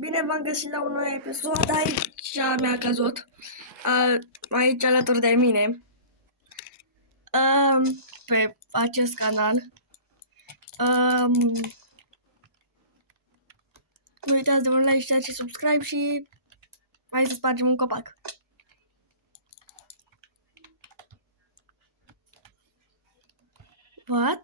Bine v-am găsit la un nou episod. Aici mi-a căzut. Aici alături de mine. Pe acest canal. Nu uitați de un like, share și subscribe și hai să spargem un copac. What?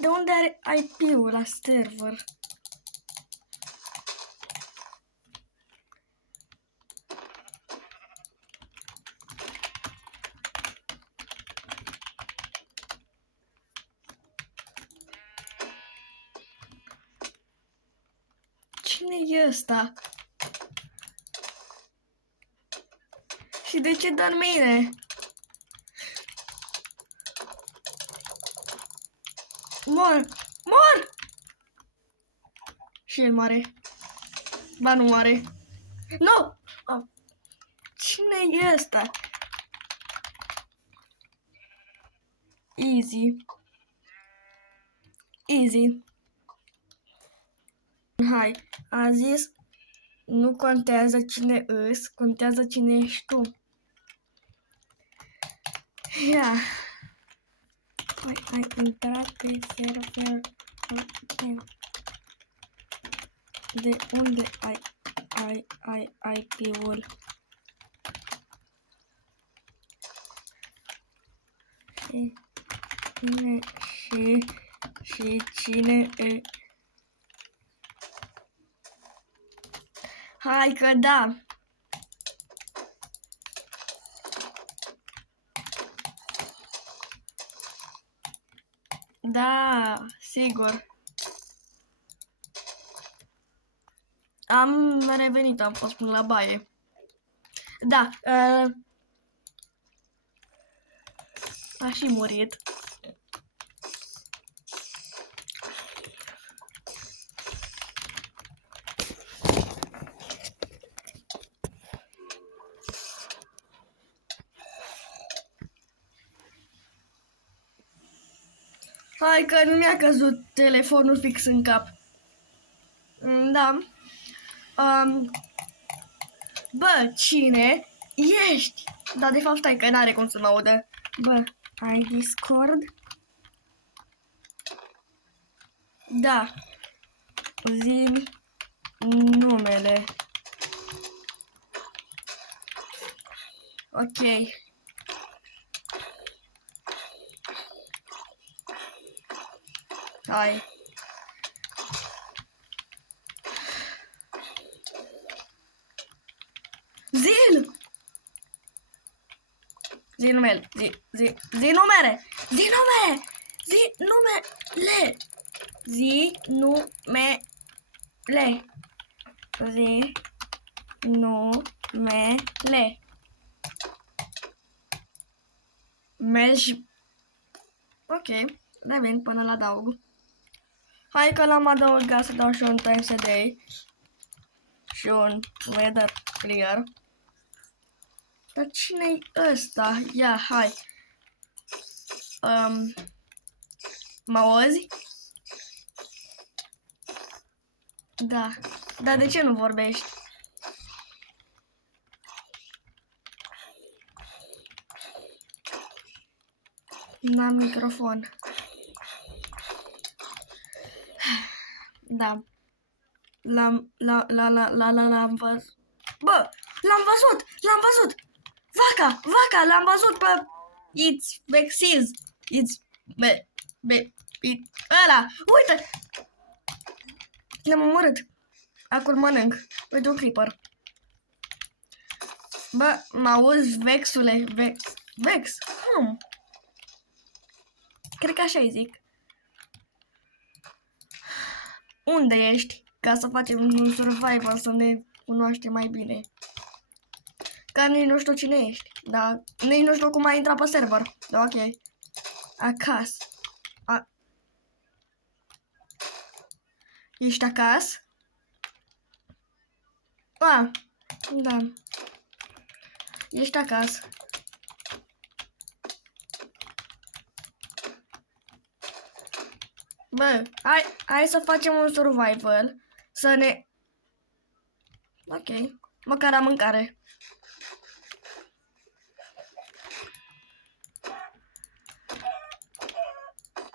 De unde are IP-ul la server? Cine e ăsta? Și de ce dă în mine? Mor! Mor! Și el moare. Ba nu moare. Nu! Oh. Cine e ăsta? Easy. Easy. Hai, a zis, nu contează cine îs, contează cine ești tu. Ia. Ai intrat pe server. De unde ai IP-ul? Și cine e? Hai că da! Da, sigur. Am revenit, am fost până la baie. Da, a și murit. Hai că nu mi-a căzut telefonul fix în cap. Da. Bă, cine ești? Da, de fapt stai că n-are cum să mă audă. Bă, ai Discord? Da. Zi-mi numele. Ok. Hai. Zi-l! Zi numele. Zi numere! Zi numere! Zi numele! Zi numele! Zi numele! Mergi. Ok, revin până la adaug. Hai că l-am adăugat să dau și un times a day. Și un weather clear. Dar cine-i ăsta? Ia, hai. Mă auzi? Da. Dar de ce nu vorbești? N-am microfon. Da. L-am văzut. Bă, l-am văzut! L-am văzut! Vaca! L-am văzut pe... It's Vexiz. It's... Ăla! Uite! L-am omorât. Acum mănânc. Uite un creeper. Bă, mă auzi, Vexule? Vex? Cred că așa-i zic. Unde ești? Ca să facem un survival, să ne cunoaștem mai bine. Că nici nu știu cine ești. Dar nici nu știu cum ai intrat pe server. Da, ok. Acasă. Ești acasă? A, da. Ești acasă. Bă, hai să facem un survival. Să ne... Ok. Măcar am mâncare.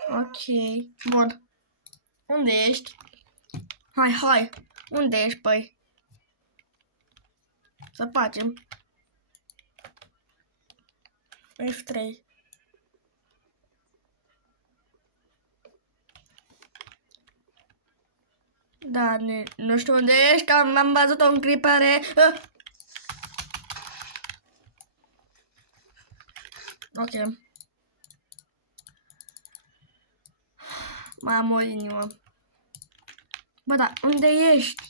Ok. Bun. Unde ești? Hai. Unde ești, păi? Să facem. F3. Da, nu știu unde ești, că am văzut o încripare. Ok. Mai am o inimă. Bă, da, unde ești?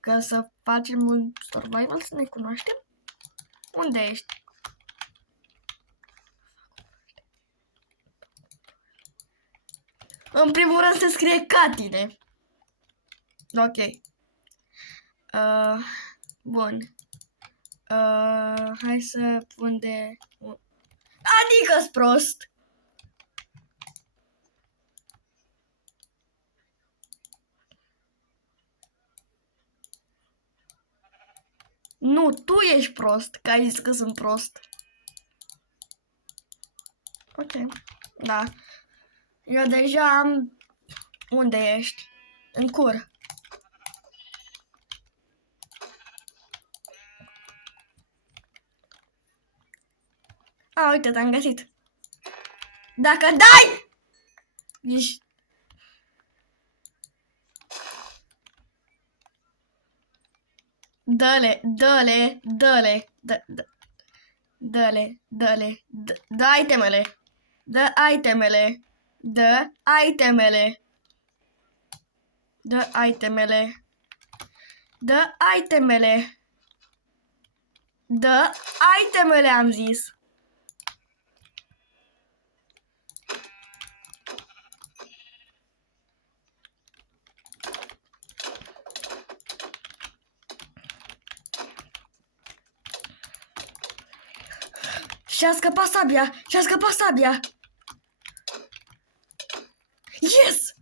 Ca să facem un survival, să ne cunoaștem? Unde ești? În primul rând se scrie Catine. Ok. Bun. Hai să pun de... Adică-s prost! Nu, tu ești prost, că ai zis că sunt prost. Ok, da. Eu deja am... Unde ești? În cur. A, uite, te-am găsit. Dacă dai! Ești... Dă-le. Dă itemele. Dă itemele. Dă itemele. Dă itemele. Dă itemele. Dă itemele, am zis. Și-a scăpat sabia! Și-a scăpat sabia! Yes!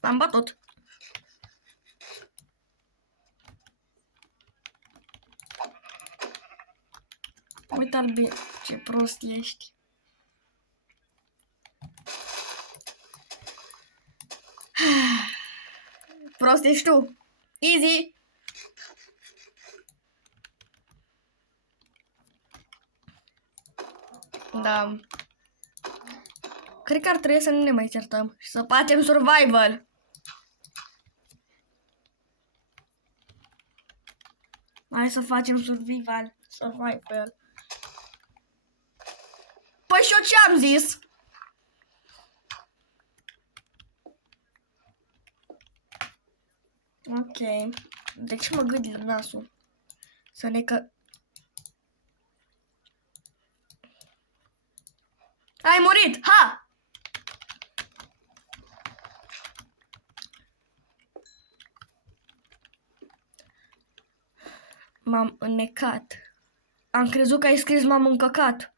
Am bătut. Uite-l bine, ce prost ești. Prost ești tu. Easy! Da. Cred că ar trebui să nu ne mai certăm și să facem survival. Hai să facem survival. Survival. Păi și eu ce am zis? Ok. De ce mă gândi la nasul? Să ne că... Ai murit! Ha! M-am înnecat. Am crezut că ai scris m-am încăcat.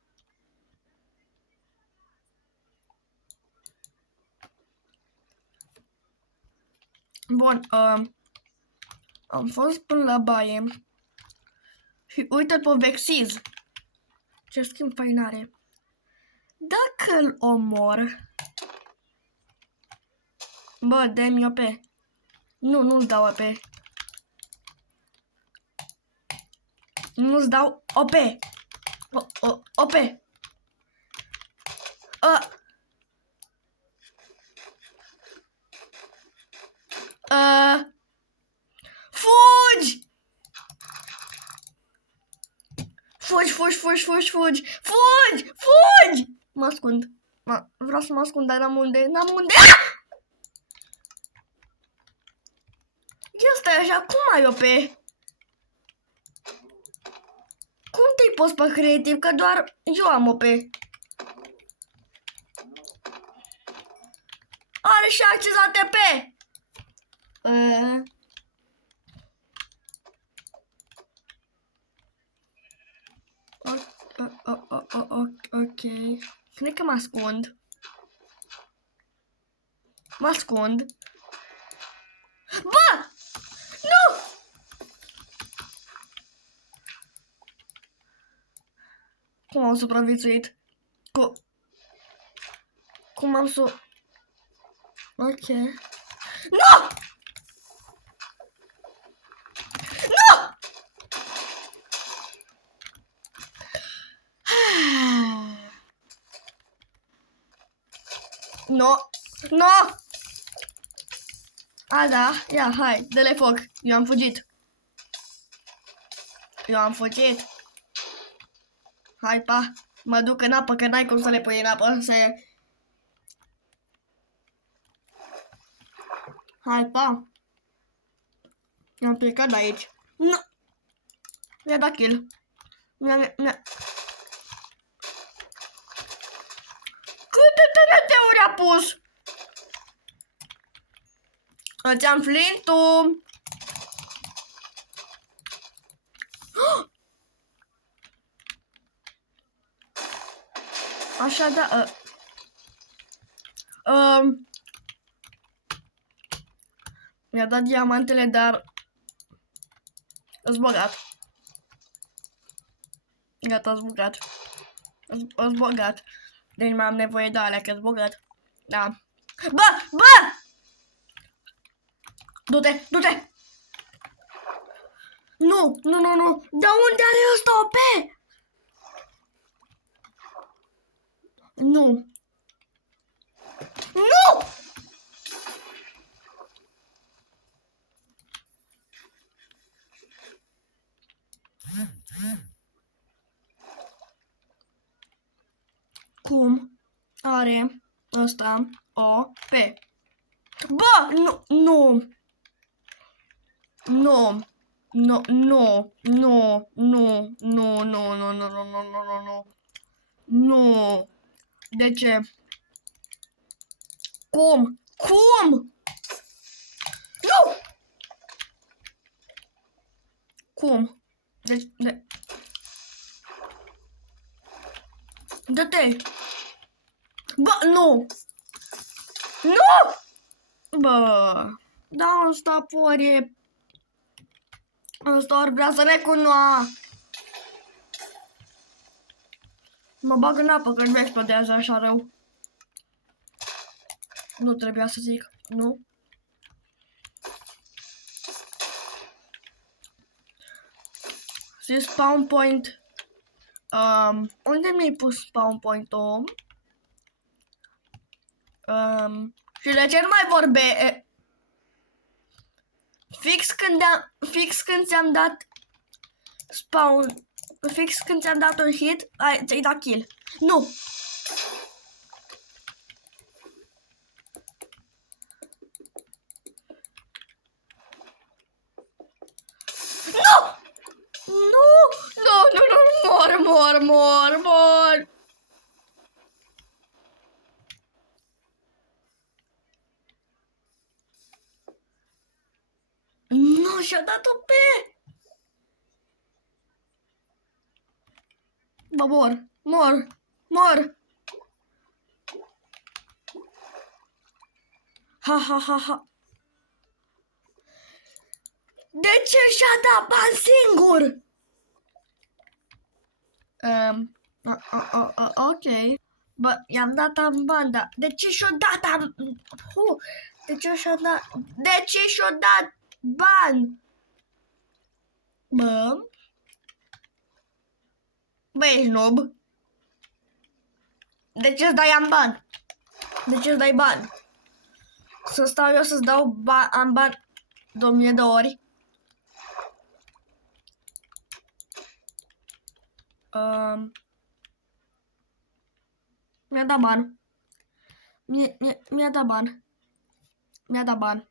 Bun, am fost până la baie și uite-l pe Vexiz. Ce schimb fain are. Dacă îl omor... Bă, dă-mi OP. Nu-ți dau OP. Nu-ți dau OP. OP. Fugi! Fugi! Mă ascund. Vreau să mă ascund, dar n-am unde. Ia stai așa, cum ai OP? Cum te-ai pus pe creativ? Că doar eu am OP. Are și acces ATP. Cred că mă ascund. Mă ascund. Bă! Nu! Cum am supraviețuit? Cum am Ok. Nu! Nu! No! No! A, da, ia, hai, dă-le foc. Eu am fugit. Hai, pa. Mă duc în apă, că n-ai cum să le pui în apă. Hai, pa. I-am plecat de aici. Nu! Mi-a dat kill. Câte TNT-uri a pus? Îți-am flintul. Așa, da. Mi-a dat diamantele, dar îs bogat. Gata, îs bogat. Îs bogat. Deci mai am nevoie de alea, că-s bogat. Da. Bă! Du-te! Nu! De unde are ăsta OP? Nu! Cum are ăsta OP? Bă! Nu! De ce? Cum? Nu! Cum? Deci, dă-te! Bă, nu! Bă! Da, ăsta pore. Ăsta ar vrea să ne cunoa. Mă bag în apă, că nu explodează așa rău. Nu trebuia să zic, nu? Și spawn point. Unde mi-ai pus spawn point-ul? Și de ce nu mai vorbe? Fix când ți-am dat spawn, fix când ți-am dat un hit, ți-ai dat kill. Nu! Mor! Nu, și-a dat-o pe! Bă, mor! Ha! De ce și-a dat bani singur? Ok. Bă, i-am dat bani, dar de ce și-o dat De ce și-o dat bani? Bă, ești noob? De ce îți dai bani? De ce îți dai bani? Să stau eu să-ți dau bani 2000 de ori? Mi-a dat bani. Mi-a dat bani.